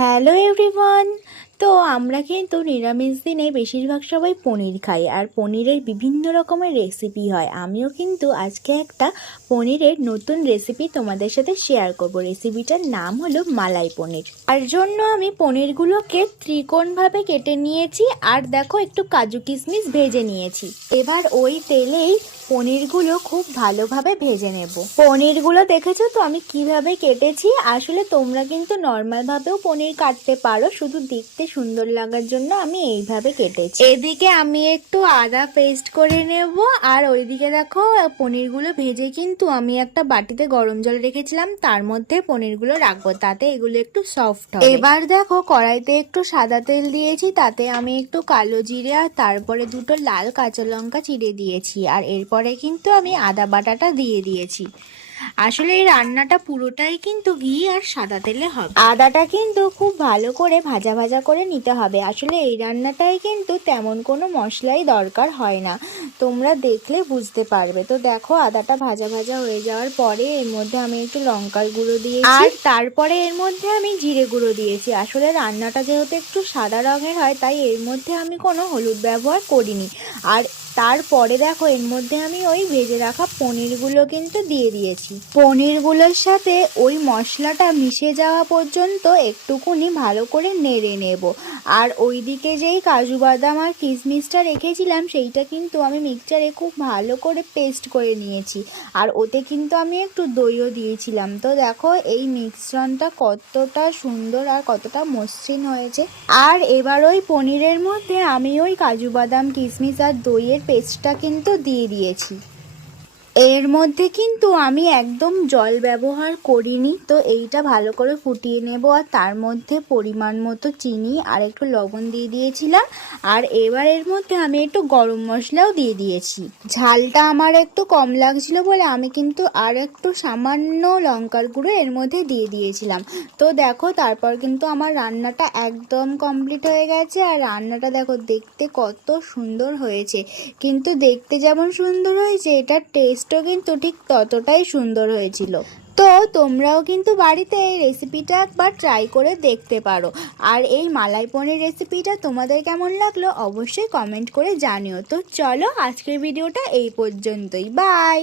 Hello everyone. তো আমরা কিন্তু নিরামিষ দিনে বেশিরভাগ সবাই পনির খাই আর পনিরের বিভিন্ন রকমের রেসিপি হয়। আমিও কিন্তু আজকে একটা পনিরের নতুন রেসিপি তোমাদের সাথে শেয়ার করব। রেসিপিটার নাম হলো মালাই পনির। তার জন্য আমি পনিরগুলোকে ত্রিকোণভাবে কেটে নিয়েছি আর দেখো একটু কাজু কিশমিশ ভেজে নিয়েছি। এবার ওই তেলেই পনিরগুলো খুব ভালোভাবে ভেজে নেব। পনিরগুলো দেখেছ তো? আমি কীভাবে কেটেছি? আসলে তোমরা কিন্তু নর্মালভাবেও পনির কাটতে পারো, শুধু দেখতে সুন্দর লাগার জন্য আমি এইভাবে কেটেছি। এদিকে আমি একটু আদা পেস্ট করে নেব, আর ওইদিকে দেখো, পনিরগুলো ভেজে কিন্তু আমি একটা বাটিতে গরম জল রেখেছিলাম, তার মধ্যে পনিরগুলো রাখব, তাতে এগুলো একটু সফট হবে। এবার দেখো, কড়াইতে একটু সাদা তেল দিয়েছি, তাতে আমি একটু কালো জিরে আর তারপরে দুটো লাল কাঁচা লঙ্কা চিড়ে দিয়েছি, আর এরপরে কিন্তু আমি আদা বাটাটা দিয়ে দিয়েছি। আসলে এই রান্নাটা পুরোটাই কিন্তু ঘি আর সাদা তেলে হবে। আদাটা কিন্তু খুব ভালো করে ভাজা ভাজা করে নিতে হবে। আসলে এই রান্নাটাই কিন্তু তেমন কোনো মশলাই দরকার হয় না। তোমরা দেখলে বুঝতে পারবে। তো দেখো আদাটা ভাজা ভাজা হয়ে যাওয়ার পরে এর মধ্যে আমি একটু লঙ্কার গুঁড়ো দিয়েছি। আর তারপরে এর মধ্যে আমি জিরে গুঁড়ো দিয়েছি। আসলে রান্নাটা যেহেতু একটু সাদা রঙের হয় তাই এর মধ্যে আমি কোনো হলুদ ব্যবহার করিনি। আর তারপরে দেখো, এর মধ্যে আমি ওই ভেজে রাখা পনিরগুলো কিন্তু দিয়ে দিয়েছি। পনিরগুলোর সাথে ওই মশলাটা মিশে যাওয়া পর্যন্ত একটুকুনি ভালো করে নেড়ে নেব। আর ওইদিকে যেই কাজু বাদাম আর কিশমিশটা রেখেছিলাম, সেইটা কিন্তু আমি মিক্সচারে খুব ভালো করে পেস্ট করে নিয়েছি। আর ওতে কিন্তু আমি একটু দইও দিয়েছিলাম। তো দেখো, এই মিশ্রণটা কতটা সুন্দর আর কতটা মসৃণ হয়েছে। আর এবার ওই পনিরের মধ্যে আমি ওই কাজু বাদাম, কিশমিশ আর দইয়ের পেস্টটা কিন্তু দিয়ে দিয়েছি। এর মধ্যে কিন্তু আমি একদম জল ব্যবহার করিনি, তো এইটা ভালো করে ফুটিয়ে নেব আর তার মধ্যে পরিমাণ মতো চিনি আর একটু লবণ দিয়ে দিয়েছিলাম। আর এবার এর মধ্যে আমি একটু গরম মশলাও দিয়ে দিয়েছি। ঝালটা আমার একটু কম লাগছিল বলে আমি কিন্তু আর একটু সামান্য লঙ্কার গুঁড়ো এর মধ্যে দিয়ে দিয়েছিলাম। তো দেখো তারপর কিন্তু আমার রান্নাটা একদম কমপ্লিট হয়ে গেছে আর রান্নাটা দেখো দেখতে কত সুন্দর হয়েছে। কিন্তু দেখতে যেমন সুন্দর হয়েছে, এটার টেস্টও কিন্তু ঠিক ততটাই সুন্দর হয়েছিল। তো তোমরাও কিন্তু বাড়িতে এই রেসিপিটা একবার ট্রাই করে দেখতে পারো। আর এই মালাই পনির রেসিপিটা তোমাদের কেমন লাগল অবশ্যই কমেন্ট করে জানিও। তো চলো আজকের ভিডিওটা এই পর্যন্তই। বাই